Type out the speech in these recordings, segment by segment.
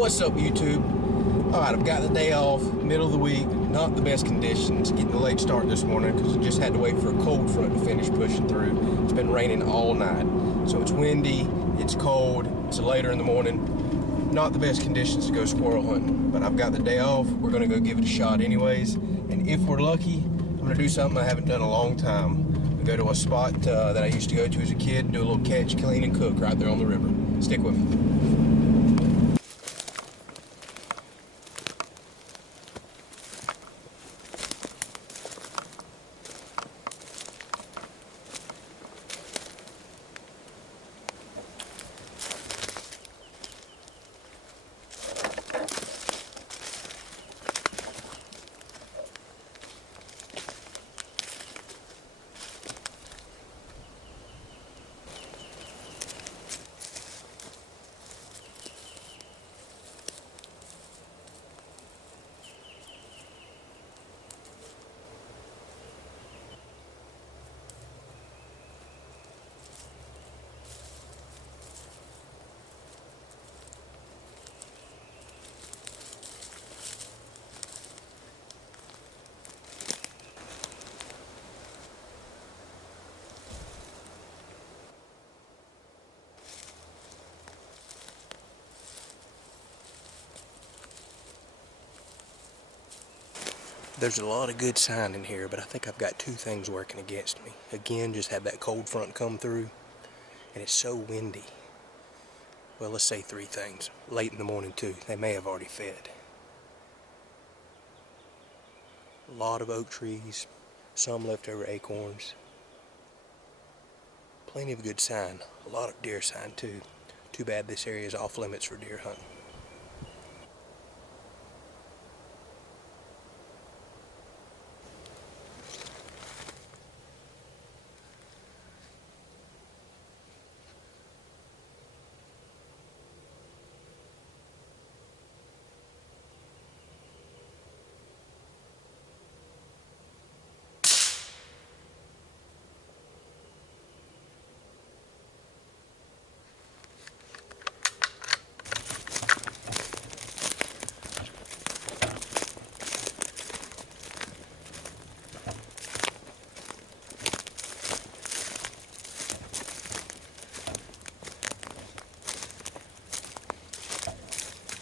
What's up, YouTube? Alright, I've got the day off, middle of the week, not the best conditions, getting a late start this morning because I just had to wait for a cold front to finish pushing through. It's been raining all night, so it's windy, it's cold, it's later in the morning. Not the best conditions to go squirrel hunting, but I've got the day off. We're going to go give it a shot anyways, and if we're lucky, I'm going to do something I haven't done in a long time. We go to a spot that I used to go to as a kid and do a little catch, clean, and cook right there on the river. Stick with me. There's a lot of good sign in here, but I think I've got two things working against me. Again, just had that cold front come through, and it's so windy. Well, let's say three things. Late in the morning, too. They may have already fed. A lot of oak trees, some leftover acorns. Plenty of good sign. A lot of deer sign, too. Too bad this area is off limits for deer hunting.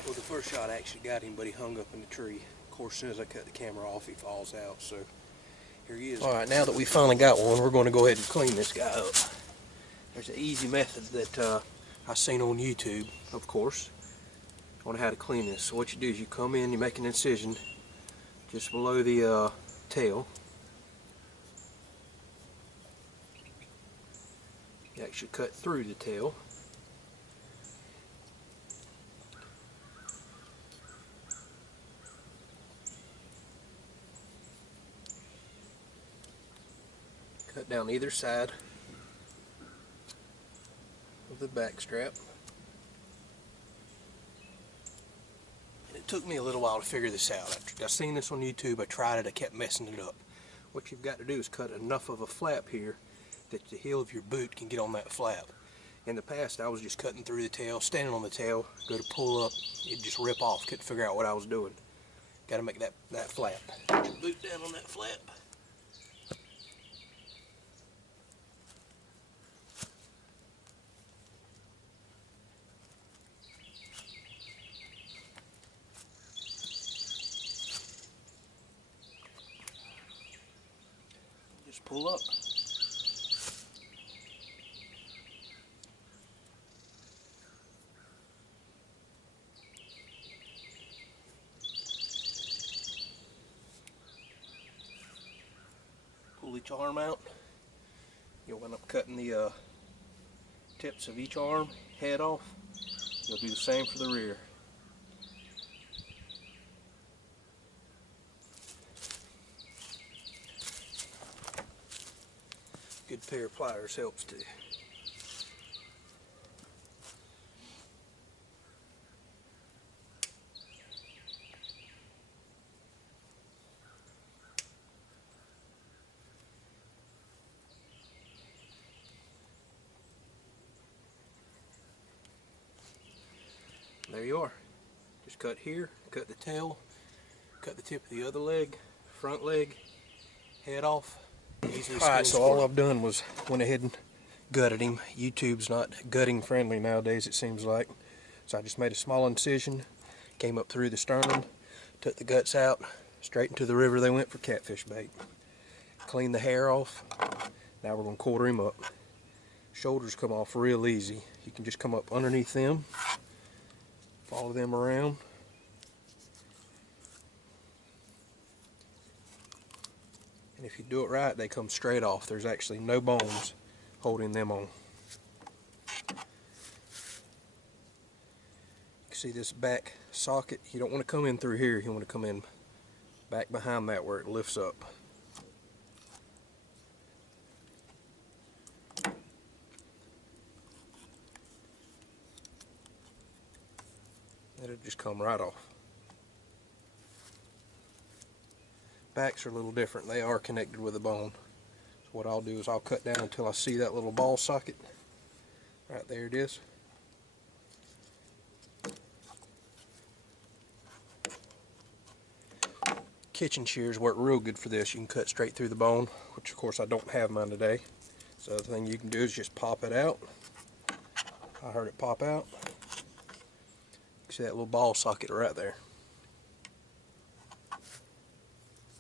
Well, the first shot actually got him, but he hung up in the tree. Of course, as soon as I cut the camera off, he falls out, so here he is. Alright, now that we finally got one, we're going to go ahead and clean this guy up. There's an easy method that I seen on YouTube, of course, on how to clean this. So what you do is you come in, you make an incision just below the tail. You actually cut through the tail. Cut down either side of the back strap. And it took me a little while to figure this out. I seen this on YouTube, I tried it, I kept messing it up. What you've got to do is cut enough of a flap here that the heel of your boot can get on that flap. In the past, I was just cutting through the tail, standing on the tail, go to pull up, it'd just rip off, couldn't figure out what I was doing. Got to make that flap. Put your boot down on that flap. Just pull up. Pull each arm out. You'll end up cutting the tips of each arm, head off. You'll do the same for the rear. Good pair of pliers helps too. There you are. Just cut here, cut the tail, cut the tip of the other leg, front leg, head off. Alright, so all I've done was went ahead and gutted him. YouTube's not gutting friendly nowadays, it seems like. So I just made a small incision, came up through the sternum, took the guts out, straight into the river they went for catfish bait. Clean the hair off. Now we're going to quarter him up. Shoulders come off real easy. You can just come up underneath them, follow them around. And if you do it right, they come straight off. There's actually no bones holding them on. You can see this back socket. You don't want to come in through here. You want to come in back behind that where it lifts up. It'll just come right off. Backs are a little different. They are connected with a bone. So what I'll do is I'll cut down until I see that little ball socket. Right there it is. Kitchen shears work real good for this. You can cut straight through the bone, which of course I don't have mine today. So the thing you can do is just pop it out. I heard it pop out. See that little ball socket right there.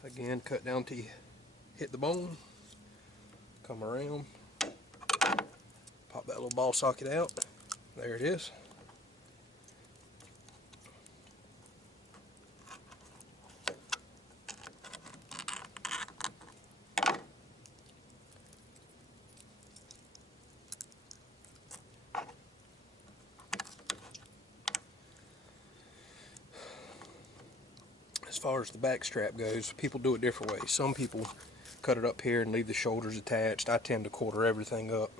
Again, cut down till you hit the bone. Come around. Pop that little ball socket out. There it is. As far as the back strap goes, people do it different ways. Some people cut it up here and leave the shoulders attached. I tend to quarter everything up.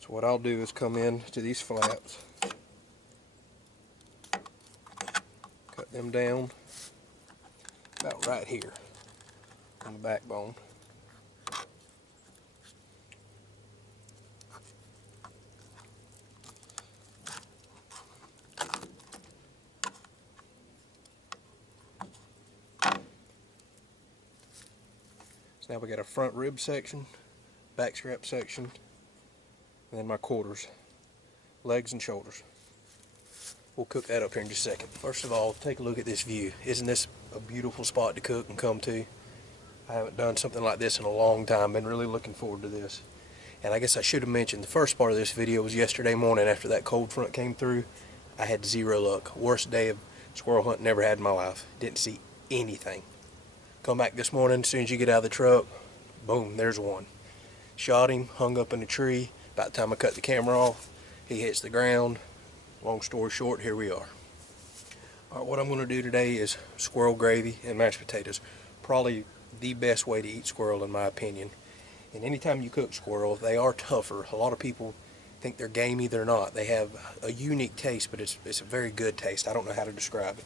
So what I'll do is come in to these flaps, cut them down about right here on the backbone. Now we got a front rib section, back strap section, and then my quarters, legs and shoulders. We'll cook that up here in just a second. First of all, take a look at this view. Isn't this a beautiful spot to cook and come to? I haven't done something like this in a long time. Been really looking forward to this. And I guess I should have mentioned the first part of this video was yesterday morning after that cold front came through. I had zero luck. Worst day of squirrel hunting ever had in my life. Didn't see anything. Come back this morning, as soon as you get out of the truck, boom, there's one. Shot him, hung up in a tree. About the time I cut the camera off, he hits the ground. Long story short, here we are. Alright, what I'm going to do today is squirrel gravy and mashed potatoes. Probably the best way to eat squirrel in my opinion. And anytime you cook squirrel, they are tougher. A lot of people think they're gamey, they're not. They have a unique taste, but it's a very good taste. I don't know how to describe it.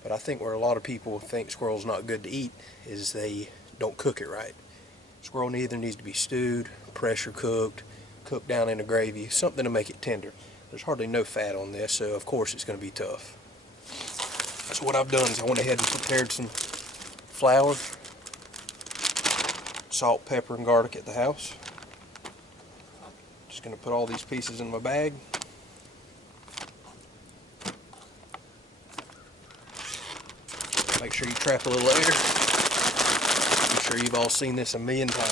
But I think where a lot of people think squirrel's not good to eat is they don't cook it right. Squirrel either needs to be stewed, pressure cooked, cooked down in a gravy, something to make it tender. There's hardly no fat on this, so of course it's going to be tough. So what I've done is I went ahead and prepared some flour, salt, pepper, and garlic at the house. Just going to put all these pieces in my bag. Make sure you trap a little air. I'm sure you've all seen this a million times.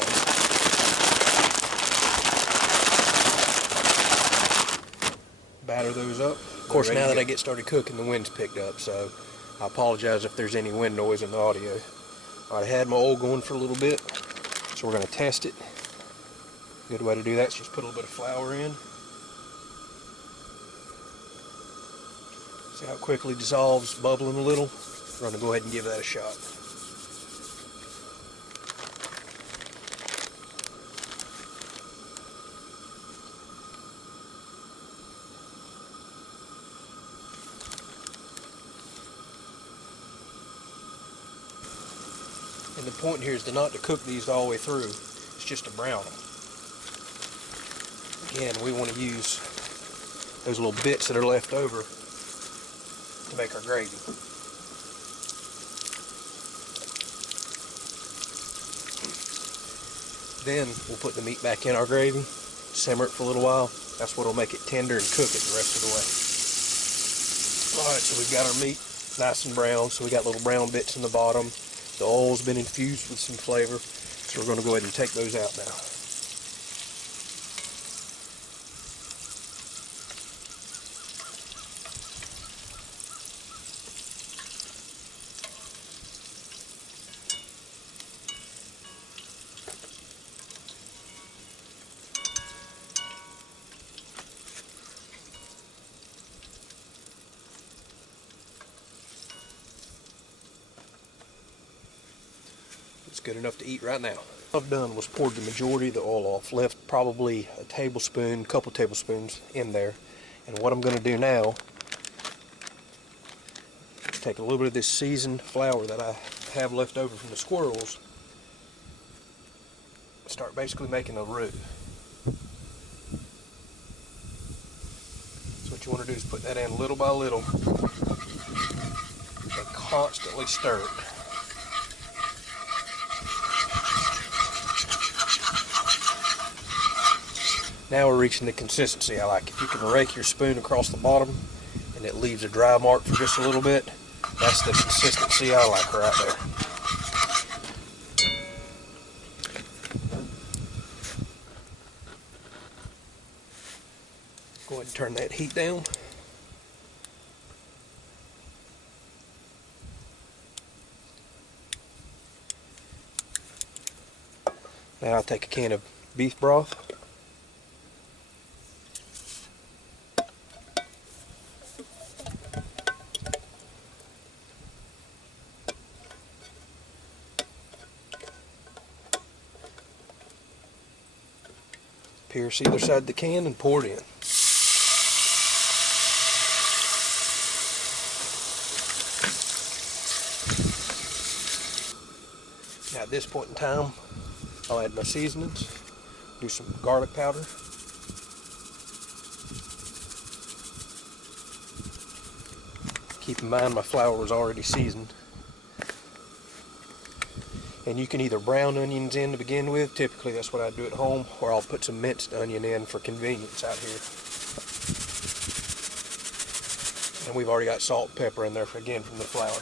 Batter those up. Of course, now that I get started cooking, the wind's picked up, so I apologize if there's any wind noise in the audio. Alright, I had my oil going for a little bit, so we're going to test it. A good way to do that is just put a little bit of flour in. See how it quickly dissolves, bubbling a little. We're going to go ahead and give that a shot. And the point here is not to cook these all the way through. It's just to brown them. Again, we want to use those little bits that are left over to make our gravy. Then we'll put the meat back in our gravy, simmer it for a little while. That's what will make it tender and cook it the rest of the way. Alright, so we've got our meat nice and brown, so we got little brown bits in the bottom. The oil's been infused with some flavor, so we're going to go ahead and take those out now. It's good enough to eat right now. What I've done was poured the majority of the oil off, left probably a tablespoon, couple tablespoons in there. And what I'm going to do now is take a little bit of this seasoned flour that I have left over from the squirrels, start basically making a roux. So what you want to do is put that in little by little and constantly stir it. Now we're reaching the consistency I like. If you can rake your spoon across the bottom and it leaves a dry mark for just a little bit, that's the consistency I like right there. Go ahead and turn that heat down. Now I'll take a can of beef broth. Pierce either side of the can and pour it in. Now at this point in time, I'll add my seasonings, do some garlic powder, keep in mind my flour was already seasoned. And you can either brown onions in to begin with, typically that's what I do at home, or I'll put some minced onion in for convenience out here. And we've already got salt and pepper in there, again, from the flour.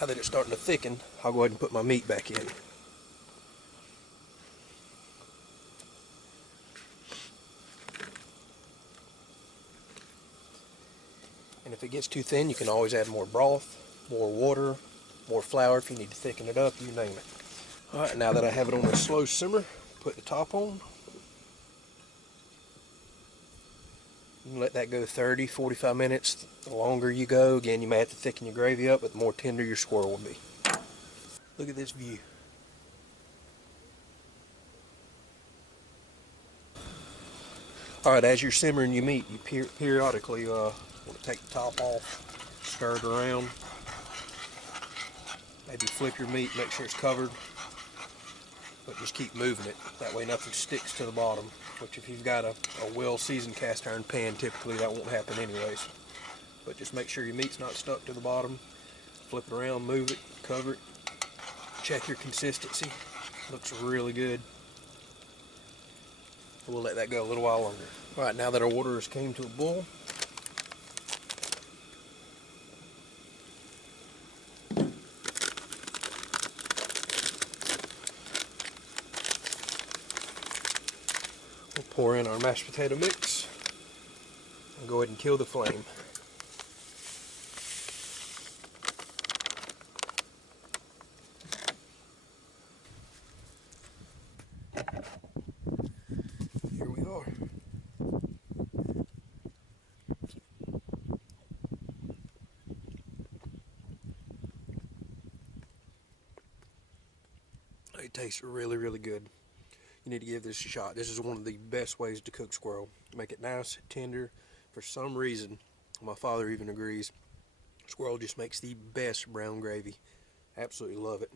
Now that it's starting to thicken, I'll go ahead and put my meat back in. And if it gets too thin, you can always add more broth, more water, more flour if you need to thicken it up, you name it. Alright, now that I have it on a slow simmer, put the top on. You can let that go 30, 45 minutes. The longer you go, again, you may have to thicken your gravy up, but the more tender your squirrel will be. Look at this view. Alright, as you're simmering your meat, you periodically want to take the top off, stir it around, maybe flip your meat, make sure it's covered, but just keep moving it. That way nothing sticks to the bottom, which if you've got a well-seasoned cast iron pan, typically that won't happen anyways. But just make sure your meat's not stuck to the bottom. Flip it around, move it, cover it, check your consistency. Looks really good. We'll let that go a little while longer. Alright, now that our water has came to a boil, we'll pour in our mashed potato mix and go ahead and kill the flame. Here we are. It tastes really, really good. You need to give this a shot. This is one of the best ways to cook squirrel. Make it nice, tender. For some reason, my father even agrees, squirrel just makes the best brown gravy Absolutely love it.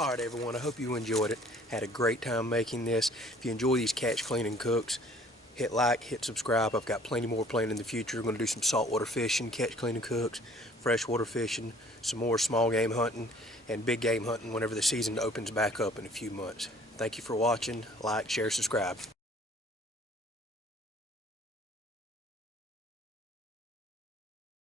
Alright everyone, I hope you enjoyed it. Had a great time making this. If you enjoy these catch, clean, and cooks, hit like, hit subscribe. I've got plenty more planned in the future. I'm going to do some saltwater fishing, catch, clean, and cooks, freshwater fishing, some more small game hunting, and big game hunting whenever the season opens back up in a few months. Thank you for watching. Like, share, subscribe.